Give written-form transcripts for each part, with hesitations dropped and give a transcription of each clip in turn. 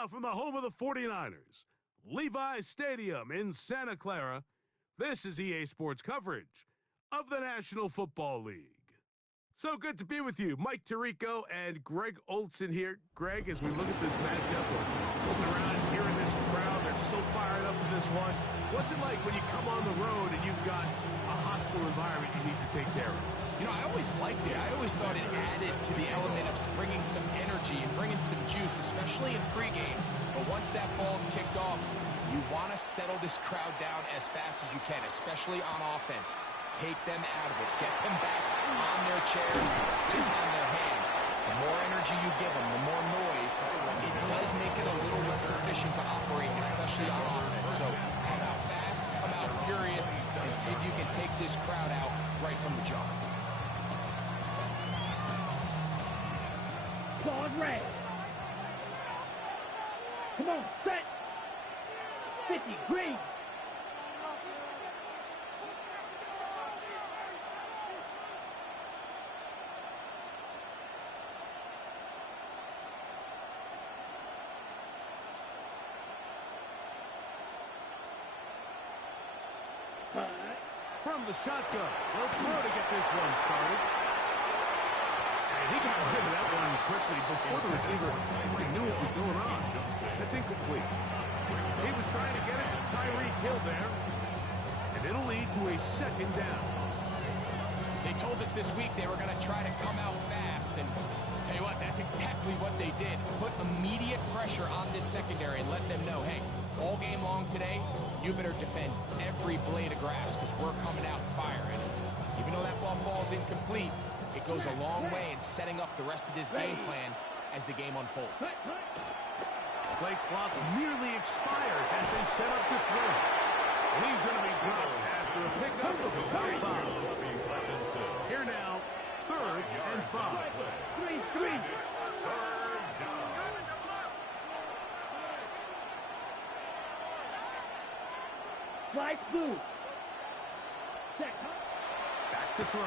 now from the home of the 49ers, Levi's Stadium in Santa Clara, this is EA Sports coverage of the National Football League. So good to be with you. Mike Tirico and Greg Olson here. Greg, as we look at this matchup, we're looking around here in this crowd. They're so fired up for this one. What's it like when you come on the road and you've got a hostile environment you need to take care of? You know, I always liked it. I always thought it added to the element of bringing some energy and bringing some juice, especially in pregame. But once that ball's kicked off, you want to settle this crowd down as fast as you can, especially on offense. Take them out of it. Get them back on their chairs, sit on their hands. The more energy you give them, the more noise, it does make it a little less efficient to operate, especially on offense. So come out fast, come out furious, and see if you can take this crowd out right from the jump. Claude Ray. Come on, set. 50, green. From the shotgun, they'll throw to get this one started. And he got rid of that one quickly before the receiver even knew what was going on. That's incomplete. He was trying to get it to Tyreek Hill there. And it'll lead to a second down. They told us this week they were going to try to come out fast, and tell you what, that's exactly what they did. Put immediate pressure on this secondary and let them know, hey, all game long today, you better defend every blade of grass because we're coming out firing. Even though that ball falls incomplete, it goes a long way in setting up the rest of this game plan as the game unfolds. Play clock nearly expires as they set up to throw. And he's going to be dropped after a pickup of about 5. Here now, 3rd and 5. 3-3. Flight blue. Set. Back to throw.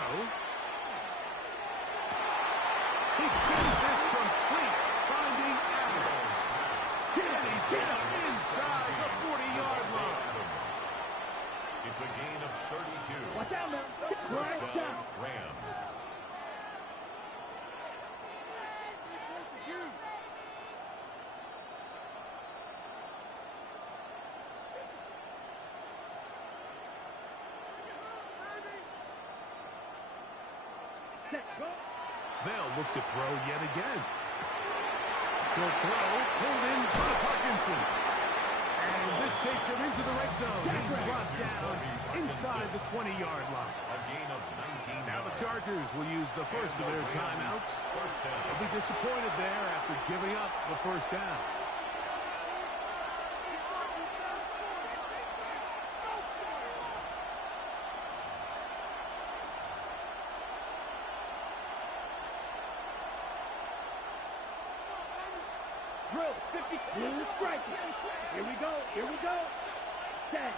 He gets this complete, finding Adams. And he's down inside the 40-yard line. It's a gain of 32. Watch out, man. First down. Rams. They'll look to throw yet again. Short throw, pulled in by Parkinson. And this takes him into the red zone. He's brought down inside the 20-yard line. A gain of 19. Now the Chargers will use the first of their timeouts. They'll be disappointed there after giving up the first down. Drill, 52, strike. Here we go, here we go. Set.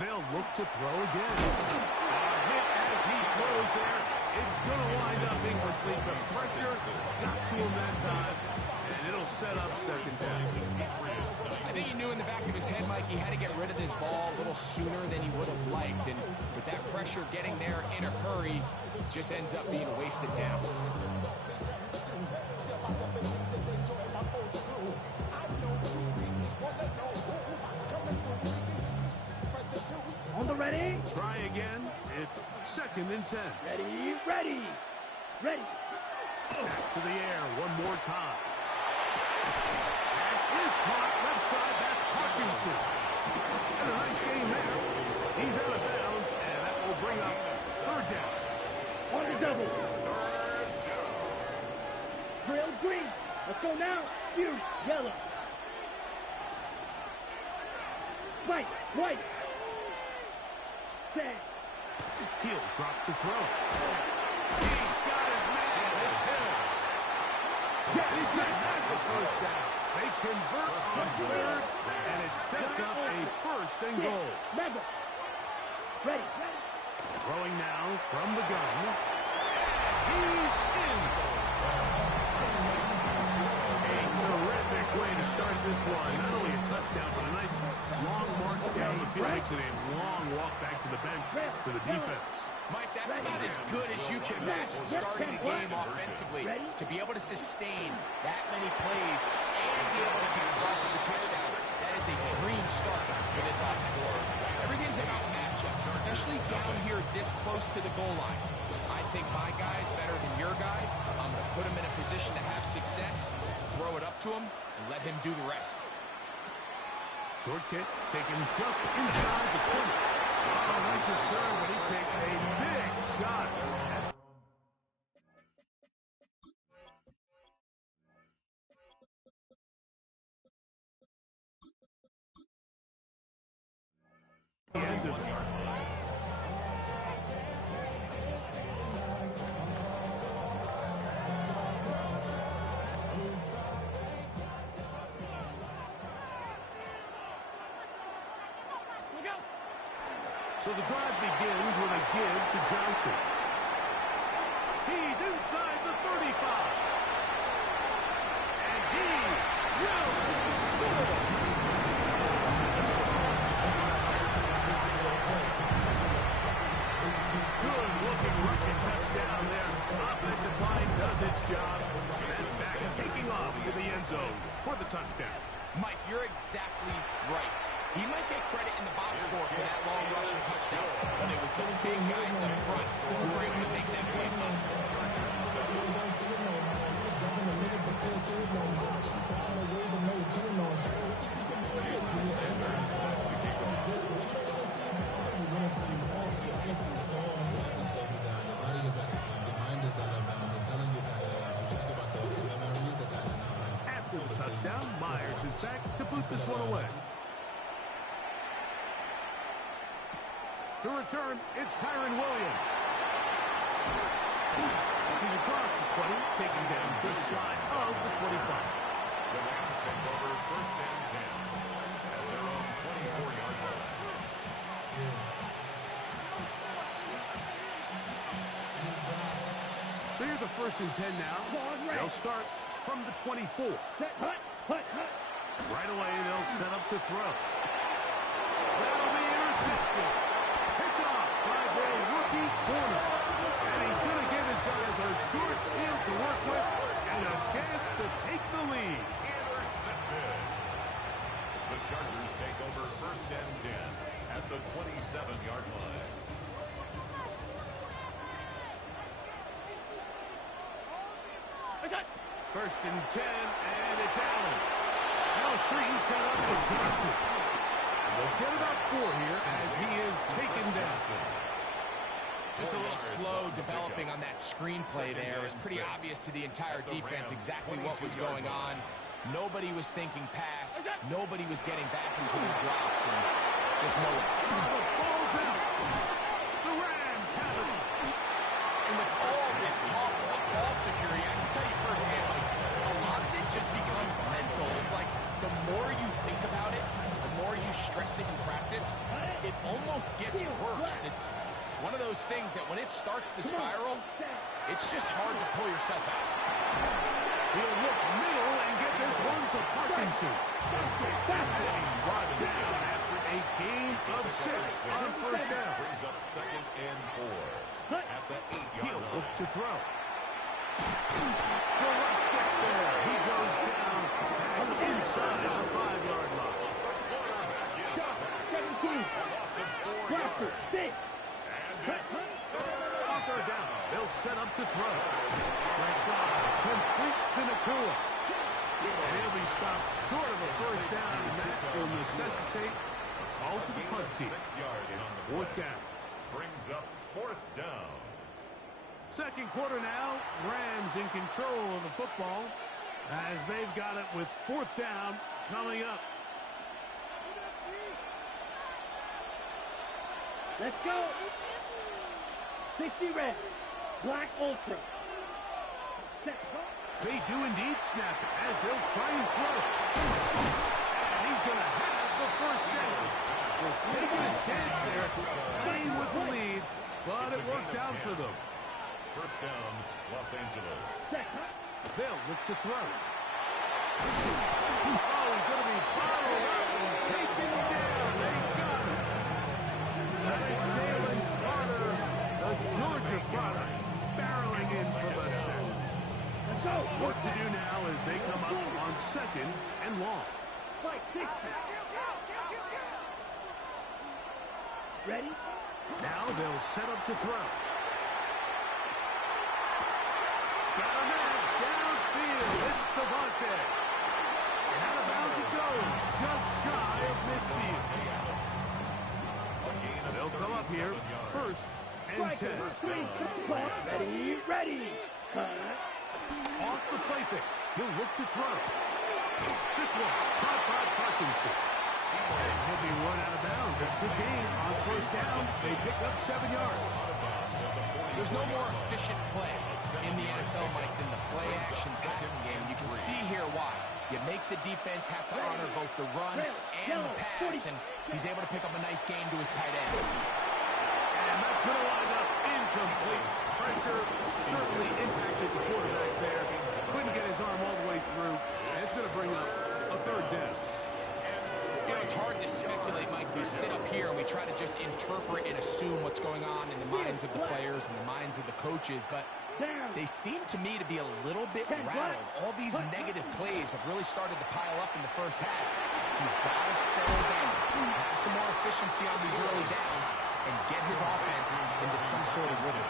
They'll look to throw again. A hit as he throws there. It's going to wind up incomplete. The pressure got to him that time, and it'll set up second down. I think he knew in the back of his head, Mike, he had to get rid of this ball a little sooner than he would have liked. And with that pressure getting there in a hurry, it just ends up being a wasted down. On the ready. Try again. It's 2nd and 10. Ready, ready. Ready. Back to the air one more time. Pass is caught left side. That's Parkinson. And a nice game there. He's out of bounds, and that will bring up 3rd down. On the double. Drill green. Let's go now. You yellow. White, white. Set. He'll drop to throw. He's got his man. It's Hill. He's got the first down. They convert on 3rd, and it sets up a 1st and goal. Level. Ready. Throwing now from the gun. He's in. A terrific way to start this one, not only a touchdown, but a nice long march down the field. Makes it a long walk back to the bench for the defense. Mike, that's about as good as you can imagine starting the game offensively. To be able to sustain that many plays and be able to capitalize on the touchdown, that is a dream start for this offense. Everything's about matchups, especially down here this close to the goal line. I think my guy is better than your guy. I'm going to put him in a position to have success, throw it up to him, and let him do the rest. Short kick taken just inside the 20. Oh, nice return, but he takes a big shot. The end of it. So the drive begins with a give to Johnson. He's inside the 35. And he will score. Good looking rushing touchdown there. Offensive line does its job. And back taking off to the end zone for the touchdown. Mike, you're exactly right. He might get credit in the box score for that long rushing touchdown, but it was the big guys up front who were able to make that play possible. After the touchdown, Myers is back to boot this one away. To return, it's Kyren Williams. He's across the 20, taken down just shy of the 25. The Rams take over first and 10 at their own 24-yard line. So here's a first and 10 now. They'll start from the 24. Right away, they'll set up to throw. That'll be intercepted. Picked off by their rookie corner. And he's going to give his guys a short field to work with and a chance to take the lead. Intercepted. The Chargers take over first and 10 at the 27-yard line. First and 10, and it's Allen. Now screen set up for Johnson. They'll get about 4 here as he is taken down. Just a little slow developing on that screenplay there. It was pretty obvious to the entire defense exactly what was going on. Nobody was thinking pass. Nobody was getting back into the drops, and just no way. The ball's out. The Rams have it. And with all this talk about ball security, I can tell you firsthand, like, a lot of it just becomes mental. It's like the more you think about it, the more you stress it in practice, it almost gets worse. It's one of those things that when it starts to spiral, it's just hard to pull yourself out. He'll look middle and get this one to Parkinson. And he's brought down after a gain of 6 on first down. Brings up second and 4 at the 8-yard He'll line. look to throw. The rush gets there. He goes down back inside the 5-yard line. Quarterback is sacked. 17. Loss of 4 Pressure. yards. 6. And it's On third down, they'll set up to throw. Right side, complete to Nakua. And he'll be stopped short of a first down, and that will necessitate a call to the punt team. 6 yards It's on the fourth play. down. Brings up fourth down. Second quarter now, Rams in control of the football as they've got it with fourth down coming up. Let's go. 60 red. Black Ultra. Set. They do indeed snap it as they'll try and throw. And he's going to have the first down. So taking a chance there, playing with the lead, but it works out for them. First down, Los Angeles. Set. They'll look to throw. Oh, he's going and long. Fight 60. Ready? Now they'll set up to throw. Got a man downfield. It's Devontae. And out of bounds it goes, just shy of midfield. They'll come up here, first and 10. Ready, ready. Off the play fake. He'll look to throw. This one, caught by Parkinson. And he'll be run out of bounds. That's a good game. On first down, they pick up 7 yards. There's no more efficient play in the NFL, Mike, than the play-action passing game. You can see here why. You make the defense have to honor both the run and the pass, and he's able to pick up a nice gain to his tight end. And that's going to wind up incomplete. Pressure certainly impacted the quarterback there. Couldn't get his arm all the way through. And it's going to bring up a third down. You know, it's hard to speculate, Mike. We sit up here and we try to just interpret and assume what's going on in the minds of the players and the minds of the coaches, but they seem to me to be a little bit rattled. All these negative plays have really started to pile up in the first half. He's got to settle down, have some more efficiency on these early downs, and get his offense into some sort of rhythm.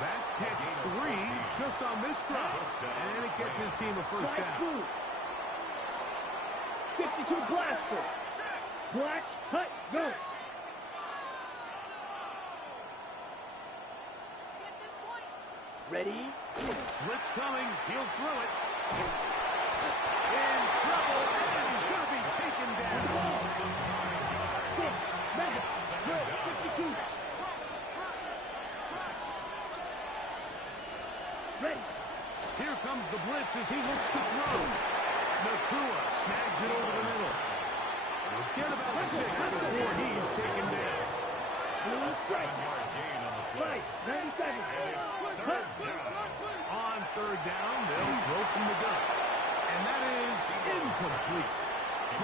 That's catch 3 just on this drive. And it gets his team a first down. 52 blaster. Black, hut, go. Ready? Blitz coming. He'll throw it. In trouble. And he's going to be taken down. 52. Ready. Here comes the blitz as he looks to throw. Nakua snags it over the middle. He'll get about 6 before he's taken down. Blue strike. Right, 90 seconds. On third down, they'll throw from the gun. And that is incomplete.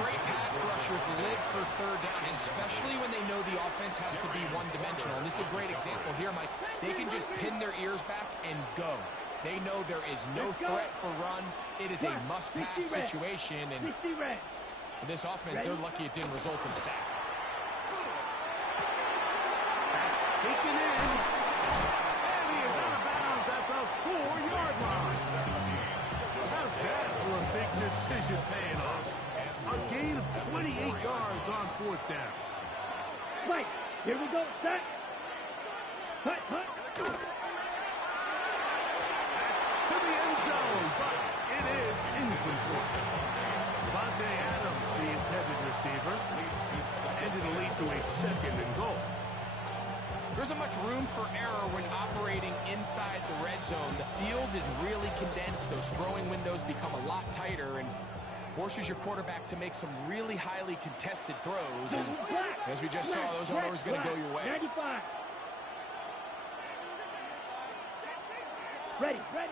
Great pass rushers live for third down, especially when they know the offense has to be one-dimensional. And this is a great example here, Mike. They can just pin their ears back and go. They know there is no threat for run. It is a must-pass situation. And for this offense, they're lucky it didn't result in a sack. That's taken in. And he is out of bounds at the 4-yard line. How's that for a big decision paying off? A gain of 28 yards on fourth down. Right, here we go, set. Hut, hut. To the end zone, but it is incomplete. Devontae Adams, the intended receiver, and it'll lead to a second and goal. There isn't much room for error when operating inside the red zone. The field is really condensed. Those throwing windows become a lot tighter and forces your quarterback to make some really highly contested throws. And as we just saw, those aren't always going to go your way. 95. Ready, ready.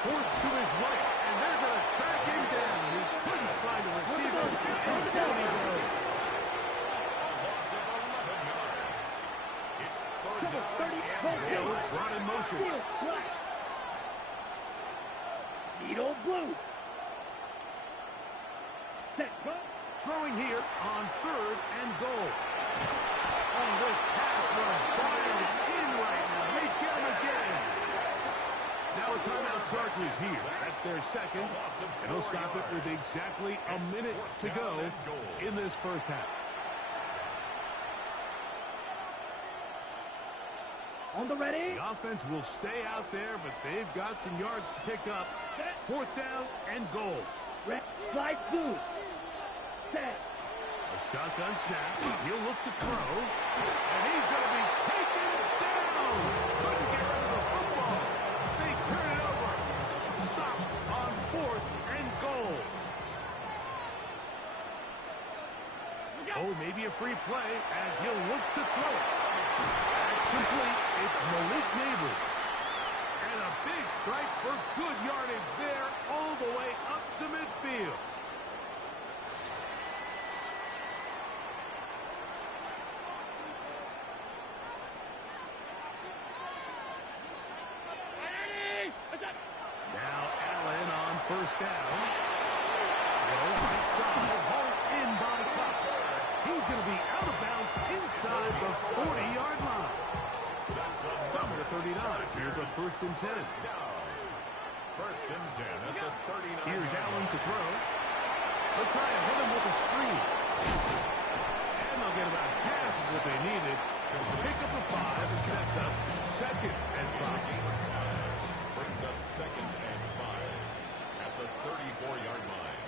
Forced to his right, and they're going to track him down. He couldn't find a receiver, and down he goes. It's third down. Hill brought in motion. Needle blue. Set, Throwing here on third and goal. On this pass run, fired in right now. They get him again. Now a timeout Chargers here. That's their second. And they'll stop it with exactly a minute to go in this first half. on the ready. The offense will stay out there, but they've got some yards to pick up. Fourth down and goal. Slide through. Set. A shotgun snap. He'll look to throw. And he's going to be taken down. Couldn't get rid of the football. They turn it over. Stop on fourth and goal. Oh, maybe a free play as he'll look to throw it. That's complete. It's Malik Neighbors. And a big strike for good yardage there all the way up to midfield. Now Allen on first first down. Throw right side, hauled in by Cobb. He's going to be out of bounds inside the 40-yard line. From the 39, here's a first and 10. First and 10 at the 39. Here's Allen to throw. They'll try to hit him with a screen. And they'll get about half of what they needed to pick up a 5 and sets up second and 5. Brings up second and 5 at the 34-yard line.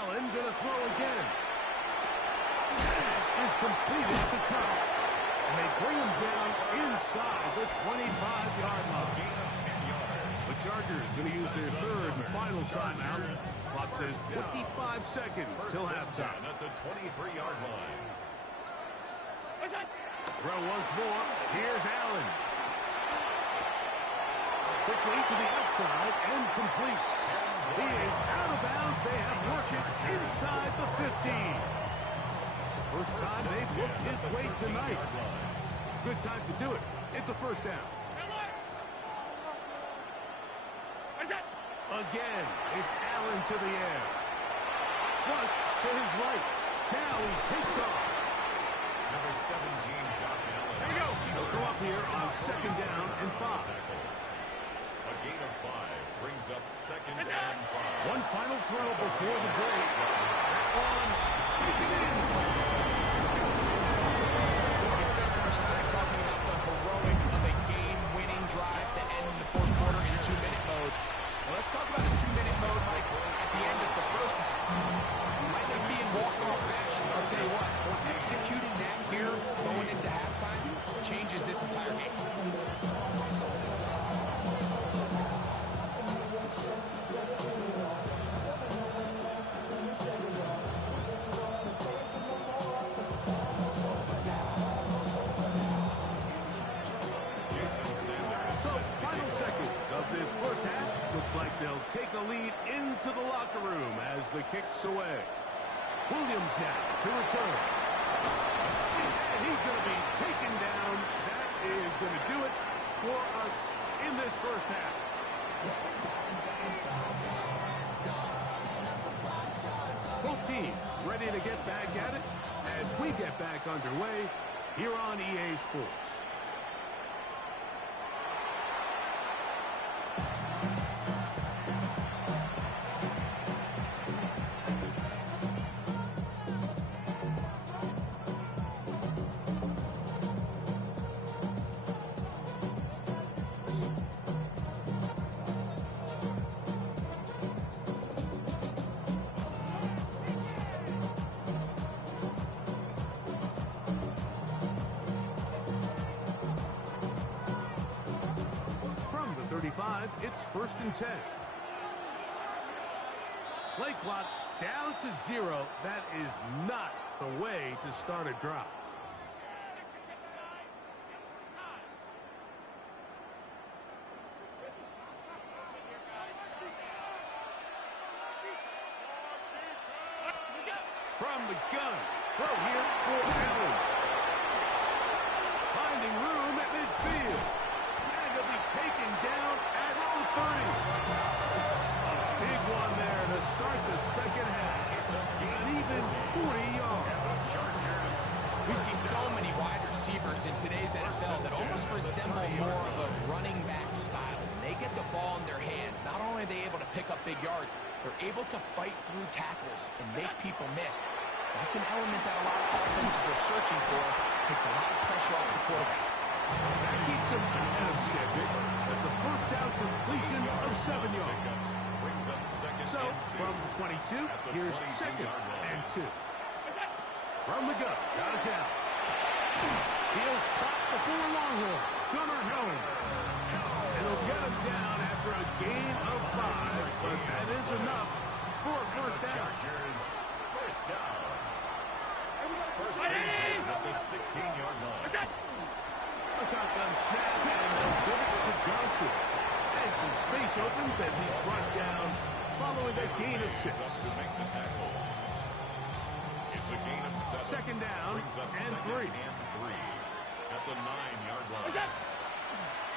Allen going to throw again. That is completed to Cobb. And they bring him down inside the 25-yard line. Gain of 10 yards. The Chargers going to use their third and final timeout. Clock says 25 seconds till halftime. At the 23-yard line. Throw once more. Here's Allen. Quickly to the outside and complete. He is out of bounds. They have worked it inside the 15. First time they've looked his way tonight. Good time to do it. It's a first down. Again, it's Allen to the air. Flush to his right. Now he takes off. Number 17, Josh Allen. There we go. He'll go up here on second down and 5. A gain of 5 brings up second and 5. One final throw before the break. That one, take it in. We spent so much time talking about the heroics of a game-winning drive to end the fourth quarter in 2-minute mode. Well, let's talk about a 2-minute mode, Mike, at the end of the first one. Might not be in walk-off fashion, I'll tell you what. Executing that here, going into halftime, changes this entire game. So, final seconds of this first half. Looks like they'll take a lead into the locker room as the kick's away. Williams now to return. And he's going to be taken down. That is going to do it for us in this first half. Both teams ready to get back at it as we get back underway here on EA Sports. It's first and 10. Play clock down to 0. That is not the way to start a drive. From the gun, throw here for Allen. Finding room at midfield. And he'll be taken down at the 30. A big one there to start the second half. An even 40 yards. We see so many wide receivers in today's NFL that almost resemble more of a running back style. When they get the ball in their hands, not only are they able to pick up big yards, they're able to fight through tackles and make people miss. That's an element that a lot of offenses are searching for. Takes a lot of pressure off the quarterback. That keeps him ahead of schedule. That's a first down completion of 7 yards. So, from the 22, here's second and 2. From the gun, Josh Allen. He'll stop before Longhorn. Gunnar Helm. And he'll get him down after a gain of 5, but that is enough for a first down. First down. First and 10 at the 16-yard line. A shotgun snap, and they'll give it to Johnson. And some space opens as he's brought down following a gain of 6. To make the tackle. It's a gain of 7. Second down Brings up and second 3. and 3 at the 9-yard line.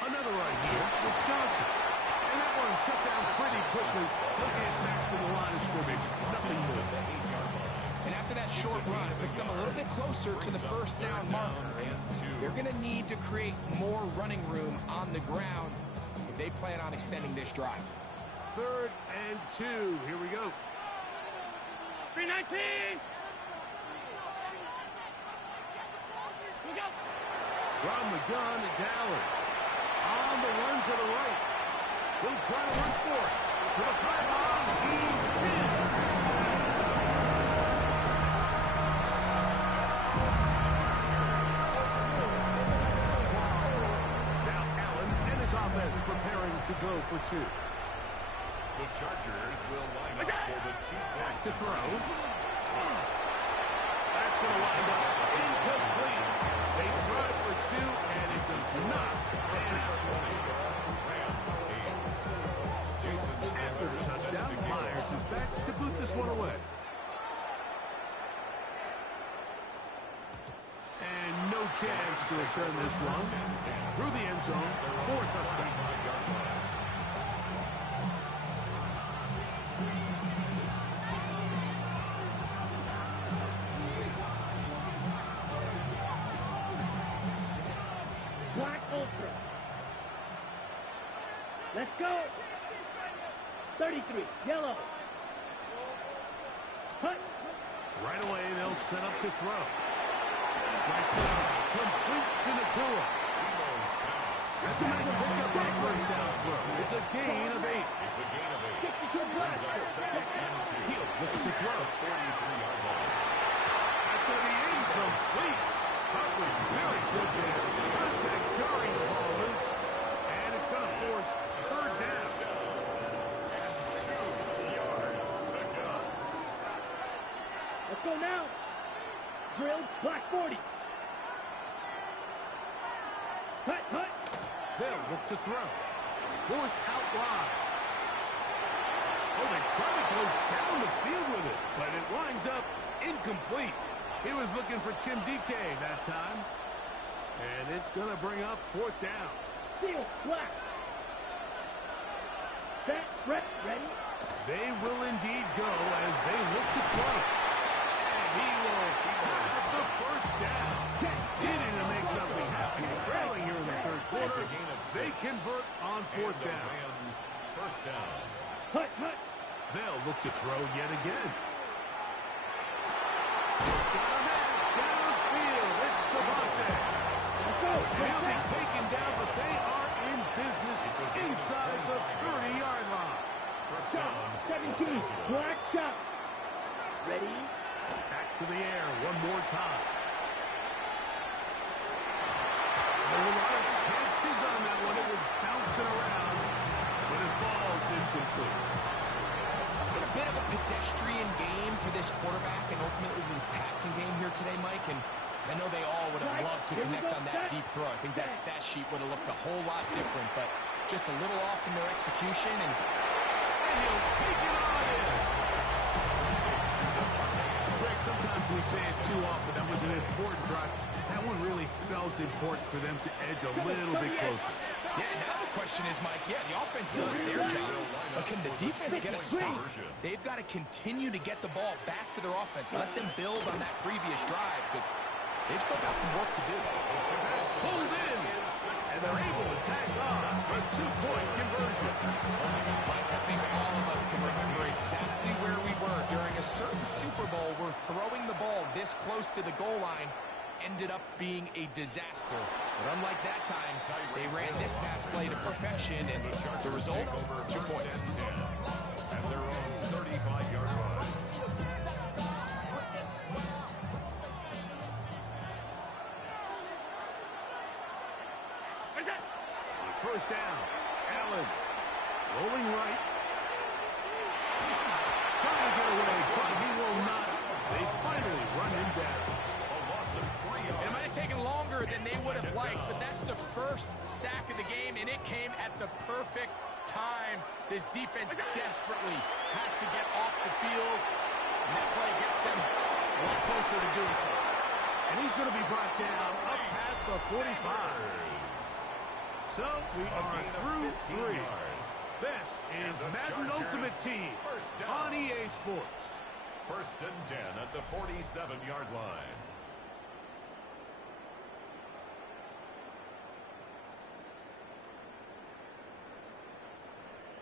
Another run here with Johnson. And that one shut down pretty quickly. He'll get back to the line of scrimmage. Nothing more. And after that short run, it puts them a little bit closer to the first down marker. They're going to need to create more running room on the ground if they plan on extending this drive. 3rd and 2. Here we go. 319. From the gun, it's Allen. On the run to the right. He'll try to run for it. To the pylon. He's in. Now Allen and his offense preparing to go for 2. The Chargers will line up for the Back to throw. That's going to wind up incomplete. They tried for 2, and it does not pan out. After the touchdown, Myers is back to boot this one away. And no chance to return this one. Through the end zone for a touchdown. Black Ultra. Let's go. 33. Yellow. Hut. Right away, they'll set up to throw. Right side, complete to Nakua. That's a nice pickup for a first down throw. It's a gain of 8. It's a gain of 8. 62 black. He'll look to throw. 43-yard line. That's going to be incomplete. Coverage very good there. Contact jarring the ball loose. And it's going to force 3rd down. 2 yards to go. Let's go now. Drill. Black 40. Hut. They'll look to throw. Forced out wide. Oh, they try to go down the field with it, but it winds up incomplete. He was looking for Chim DK that time. And it's going to bring up 4th down. Steel. Black. Set. Ready. They will indeed go as they look to throw. And he will have the first down. Needing to make something happen. Trailing here in the 3rd quarter. They convert on 4th down. Rams first down. Hut. They'll look to throw yet again. Got a man downfield. It's Devontae. Let's go. He'll be taken down, but they are in business inside the 30-yard line. First Shot. down. 17. Black shot. Ready. Back to the air one more time. A lot of chances on that one. It was bouncing around, but it falls incomplete. It's been a bit of a pedestrian game for this quarterback and ultimately this passing game here today, Mike. And I know they all would have loved to connect on that deep throw. I think that stat sheet would have looked a whole lot different, but just a little off in their execution. And he'll take it on in. Greg, sometimes we say it too often. That was an important drive. That one really felt important for them to edge a little bit closer. yeah, now the question is, Mike, the offense does their job, but can the defense get a stop? They've got to continue to get the ball back to their offense. Let them build on that previous drive because they've still got some work to do. Pulled in, and they're able to tack on a 2-point conversion. Mike, I think all of us can remember exactly where we were during a certain Super Bowl where throwing the ball this close to the goal line ended up being a disaster. But unlike that time, they ran this pass play to perfection, and the result, 2 points. At their own 35-yard line. First down, Allen rolling right. Trying to get away, but he will not. They finally run him down. It might have taken longer than they would have liked, but that's the first sack of the game, and it came at the perfect time. This defense desperately has to get off the field, and that play gets them a lot closer to doing so. And he's going to be brought down up past the 45. So we are through 3. This is And the Madden Chargers, Ultimate Team first down. on EA Sports. 1st and 10 at the 47-yard line.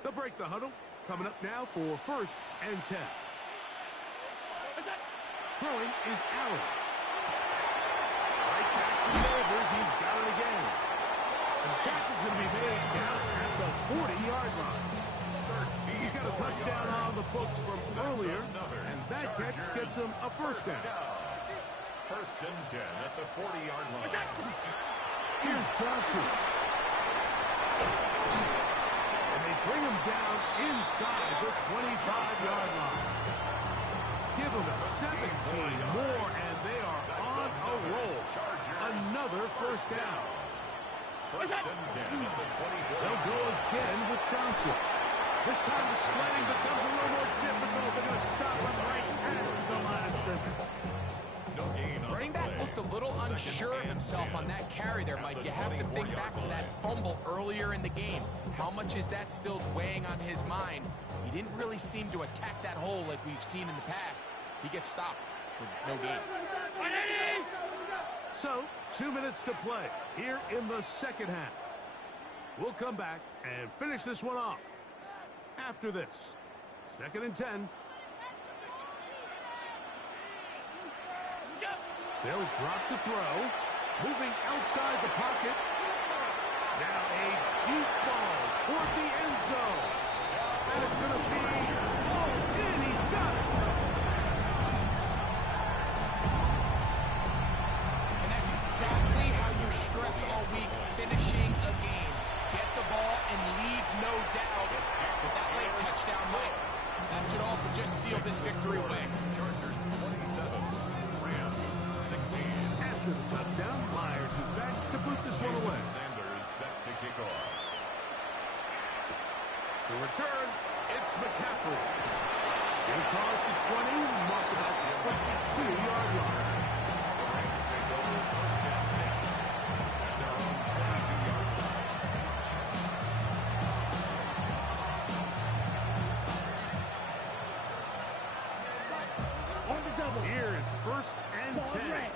They'll break the huddle. Coming up now for 1st and 10. Throwing is Allen. Right back to Neighbors. He's got it again. The tackle's going to be made down at the 40-yard line. He's got a touchdown on the books from earlier, and that catch gets him a first down. 1st and 10 at the 40-yard line. Here's Johnson. And they bring him down inside the 25-yard line. Give them 17 more, and they are on a roll. Another first down. 1st and 10 at the 24. They'll go again with Johnson. This time the sledding becomes a little more difficult. They're going to stop him right at the line of scrimmage. No gain on Running the back play. looked a little unsure of himself on that carry there, Mike. You have to think back to that fumble earlier in the game. How much is that still weighing on his mind? He didn't really seem to attack that hole like we've seen in the past. He gets stopped for no gain. So, 2 minutes to play here in the second half. We'll come back and finish this one off after this. 2nd and 10. They'll drop to throw. Moving outside the pocket. Now a deep ball toward the end zone. And it's going to be hauled in. He's got it. And that's exactly how you stress all week, finishing a game. Get the ball and leave no doubt. With that late touchdown, Mike, that should all but just seal this victory away. Chargers 27, Rams 16. After the touchdown, Myers is back to boot this one away. Sanders set to kick off. To return, it's McCaffrey. In across the 20, mark about the 22-yard line. Rams take over 1st and 10 at their own 22-yard line. On the double. Here's 1st and Ball 10. red.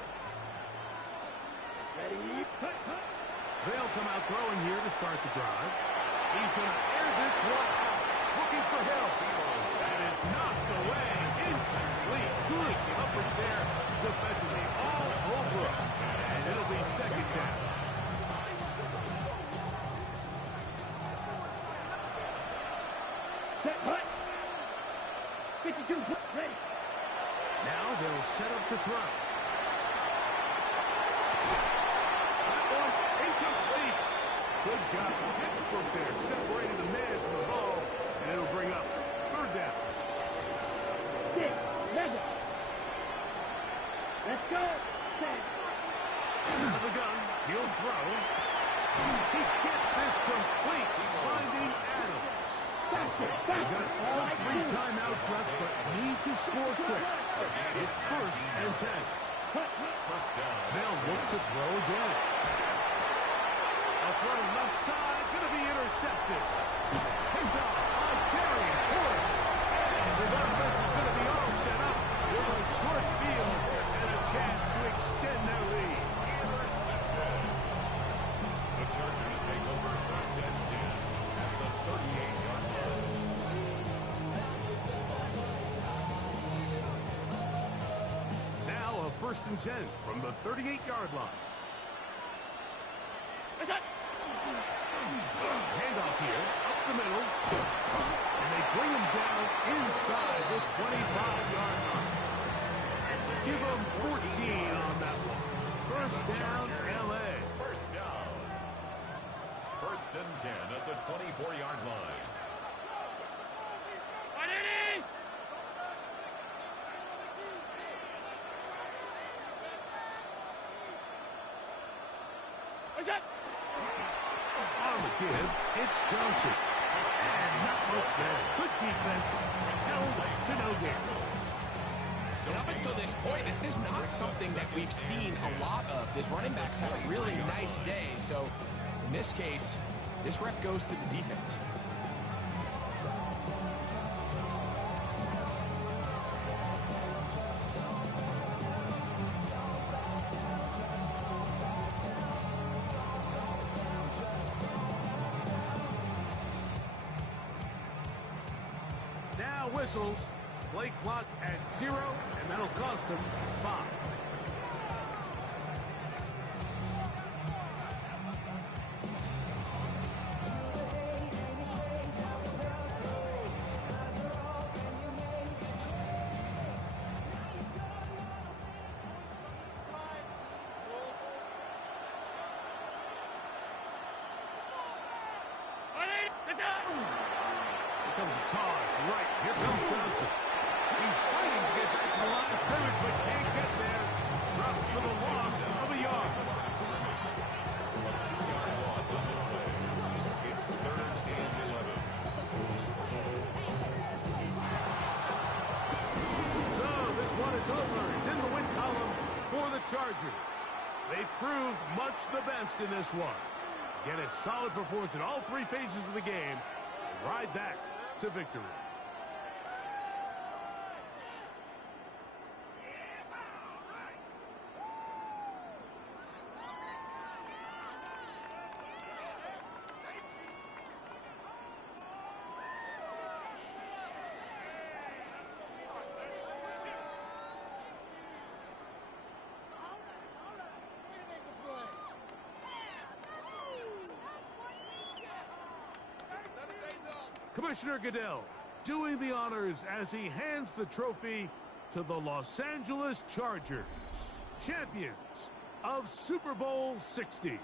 Ready, cut, cut. They'll come out throwing here to start the drive. He's going to air this one out. Looking for help. And it's knocked away. Incomplete. Good coverage there. Defensively all over him. And it'll be 2nd down. Set, cut. 52, ready. Now they'll set up to throw. That one incomplete. Good job. Pittsburgh there separating the man from the ball. And it'll bring up 3rd down. Six, mega. Let's go. Set. Out of the gun. He'll throw. He gets this complete. Finding Adams. Faster, They've got faster. 3 timeouts left, but need to score quick. It's 1st and 10. First down. They'll look to throw again. A throw left side, going to be intercepted. Picked off by Darian Ford. And the offense is going to be all set up with a short field and a chance to extend their lead. Intercepted. The Chargers take over 1st and 10 at the 38-yard line. Now a 1st and 10 from the 38-yard line. Handoff here, up the middle. And they bring him down inside the 25-yard line. Give him 14 on that one. First down, L.A. First down. 1st and 10 at the 24-yard line. On the give, it's Johnson. And not much there. Good defense. Held to no gain. And up until this point, this is not something that we've seen a lot of. His running backs had a really nice day. So in this case, this rep goes to the defense. whistles. Play clock at 0, and that'll cost them 5. Here comes a toss right. Here comes Johnson. He's fighting to get back to the line of scrimmage, but can't get there. Dropped for the loss of a yard. It's 3rd and 11. So this one is over. It's in the win column for the Chargers. They proved much the best in this one. Get a solid performance in all 3 phases of the game. Ride that to victory. Commissioner Goodell doing the honors as he hands the trophy to the Los Angeles Chargers, champions of Super Bowl 60.